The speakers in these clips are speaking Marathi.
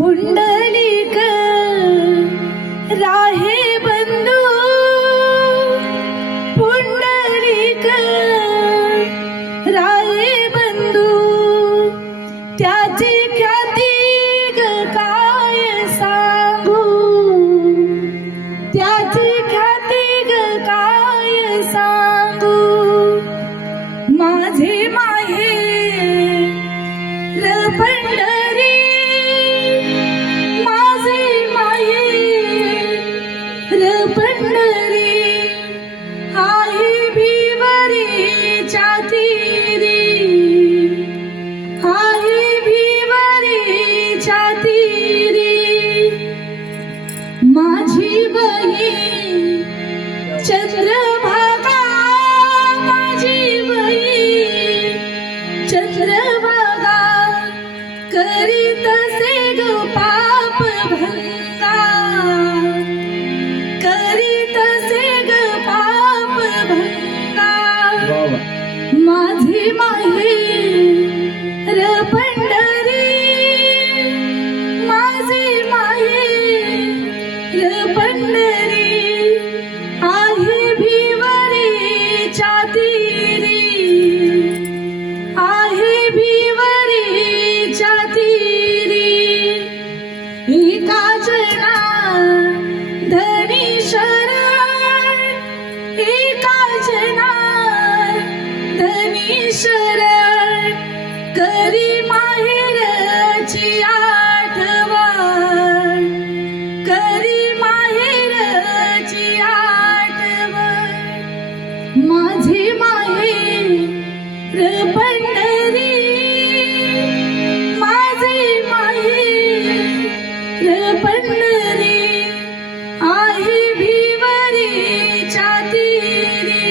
पुंडलिक राहे बंधू, पुंडलिक राहे बंधू, त्याची ख्याती ग काय सांगू, त्याची ख्याती ग काय सांगू. माझे माहेर पंढरी, माझे माहेर पंढरी, आहे भिवरीच्या तीरी, आहे भिवरीच्या तीरी. माझी बहीण चंद्रभागा, माझी बहीण चंद्रभागा, करीत से ग पाप भंगा, करीत से ग पाप भंगा. माझी माहेर पंढरी, माझे माहेर पंढरी, आहे भिवरीच्या तीरी, आहे भिवरीच्या तीरी. एका जना धनी शरण, एका जना धनी शरण, करी माहेरची आठवण, करी माहेरची आठवण. माझे माहेर पंढरी, माझे माहेर पंढरी, आहे भिवरीच्या तीरी,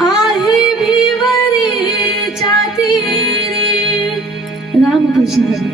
आहे भिवरीच्या तीरी. रामकृष्ण हरी.